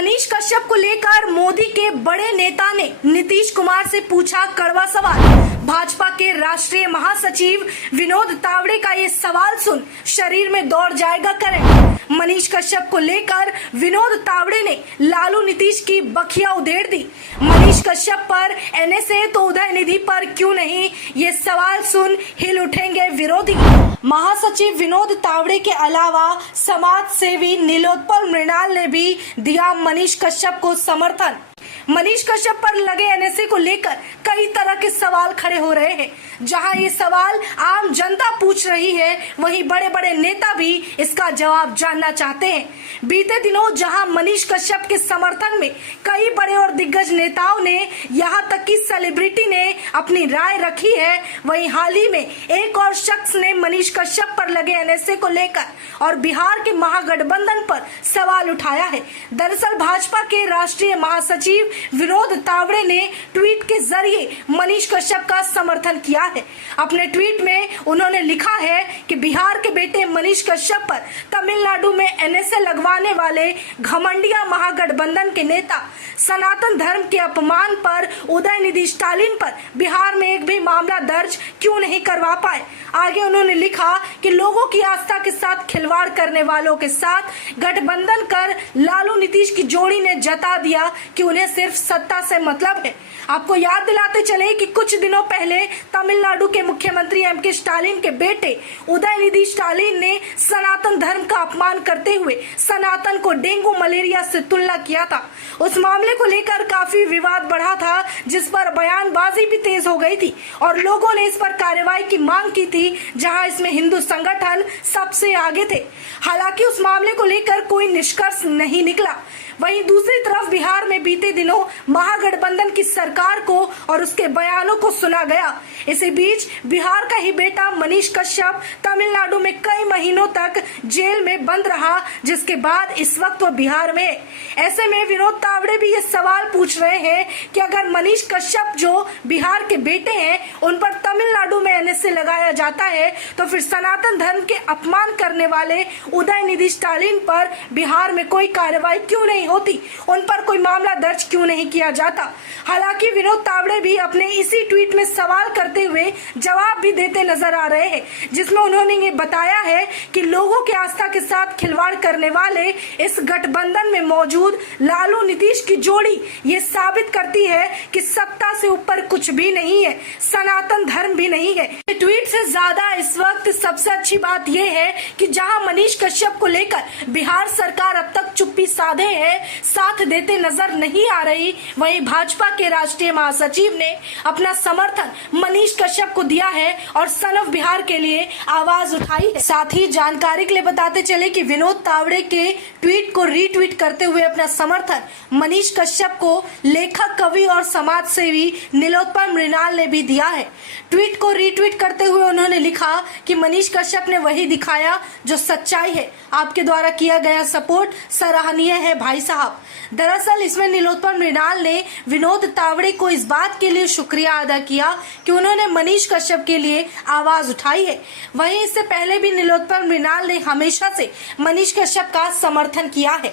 मनीष कश्यप को लेकर मोदी के बड़े नेता ने नीतीश कुमार से पूछा कड़वा सवाल। भाजपा के राष्ट्रीय महासचिव विनोद तावड़े का ये सवाल सुन शरीर में दौड़ जाएगा करंट। मनीष कश्यप को लेकर विनोद तावड़े ने लालू नीतीश की बखिया उधेड़ दी। मनीष कश्यप पर एनएसए तो उदयनिधि पर क्यों नहीं, ये सवाल सुन हिल उठेंगे विरोधी। महासचिव विनोद तावड़े के अलावा समाज सेवी नीलोत्पल मृणाल ने भी दिया मनीष कश्यप को समर्थन। मनीष कश्यप पर लगे एनएसए को लेकर कई तरह के सवाल खड़े हो रहे हैं। जहां ये सवाल आम जनता पूछ रही है, वहीं बड़े बड़े नेता भी इसका जवाब जानना चाहते हैं। बीते दिनों जहां मनीष कश्यप के समर्थन में कई बड़े और दिग्गज नेताओं ने, यहां तक कि सेलिब्रिटी ने अपनी राय रखी है, वहीं हाल ही में एक और शख्स ने मनीष कश्यप पर लगे एनएसए को लेकर और बिहार के महागठबंधन पर सवाल उठाया है। दरअसल भाजपा के राष्ट्रीय महासचिव विनोद तावड़े ने ट्वीट के जरिए मनीष कश्यप का समर्थन किया है। अपने ट्वीट में उन्होंने लिखा है कि बिहार के बेटे मनीष कश्यप पर तमिलनाडु में एनएसए लगवाने वाले घमंडिया महागठबंधन के नेता सनातन धर्म के अपमान पर उदयनिधि स्टालिन पर बिहार में एक भी मामला दर्ज क्यों नहीं करवा पाए। आगे उन्होंने लिखा कि लोगों की आस्था के साथ खिलवाड़ करने वालों के साथ गठबंधन कर लालू नीतीश की जोड़ी ने जता दिया कि उन्हें सिर्फ सत्ता से मतलब है। आपको याद दिलाते चले कि कुछ दिनों पहले तमिलनाडु के मुख्यमंत्री एमके स्टालिन के बेटे उदयनिधि स्टालिन ने सनातन धर्म का अपमान करते हुए सनातन को डेंगू मलेरिया से तुलना किया था। उस मामले को लेकर काफी विवाद बढ़ा था, जिस पर बयानबाजी भी तेज हो गई थी और लोगों ने इस पर कार्रवाई की मांग की थी, जहां इसमें हिंदू संगठन सबसे आगे थे। हालांकि उस मामले को लेकर कोई निष्कर्ष नहीं निकला। वहीं दूसरी तरफ बिहार में बीते दिनों महागठबंधन की सरकार को और उसके बयानों को सुना गया। इसी बीच बिहार का ही बेटा मनीष कश्यप तमिलनाडु में कई महीनों तक जेल में बंद रहा, जिसके बाद इस वक्त वो बिहार में। ऐसे में विनोद तावड़े भी ये सवाल पूछ रहे हैं कि अगर मनीष कश्यप जो बिहार के बेटे हैं, उन पर तमिलनाडु में एनएसए लगाया जाता है, तो फिर सनातन धर्म के अपमान करने वाले उदयनिधि स्टालिन पर बिहार में कोई कार्रवाई क्यों नहीं होती, उन पर कोई मामला दर्ज क्यों नहीं किया जाता। हालांकि विनोद तावड़े भी अपने इसी ट्वीट में सवाल करते हुए जवाब भी देते नजर आ रहे हैं, जिसमें उन्होंने ये बताया है कि लोगों की आस्था के साथ खिलवाड़ करने वाले इस गठबंधन में मौजूद लालू नीतीश की जोड़ी ये साबित करती है कि सत्ता से ऊपर कुछ भी नहीं है, सनातन धर्म भी नहीं है। ट्वीट से ज्यादा इस वक्त सबसे अच्छी बात यह है कि जहां मनीष कश्यप को लेकर बिहार सरकार अब तक चुप्पी साधे है, साथ देते नजर नहीं आ रही, वहीं भाजपा के राष्ट्रीय महासचिव ने अपना समर्थन मनीष कश्यप को दिया है और सन ऑफ बिहार के लिए आवाज उठाई है। साथ ही जानकारी के लिए बताते चले कि विनोद तावड़े के ट्वीट को रीट्वीट करते हुए अपना समर्थन मनीष कश्यप को लेखक, कवि और समाज सेवी नीलोत्पल मृणाल ने भी दिया है। ट्वीट को रीट्वीट करते हुए उन्होंने लिखा कि मनीष कश्यप ने वही दिखाया जो सच्चाई है। आपके द्वारा किया गया सपोर्ट सराहनीय है भाई साहब। दरअसल इसमें नीलोत्पल मृणाल ने विनोद तावड़े को इस बात के लिए शुक्रिया अदा किया कि उन्होंने मनीष कश्यप के लिए आवाज उठाई है। वहीं इससे पहले भी नीलोत्पल मृणाल ने हमेशा से मनीष कश्यप का समर्थन किया है।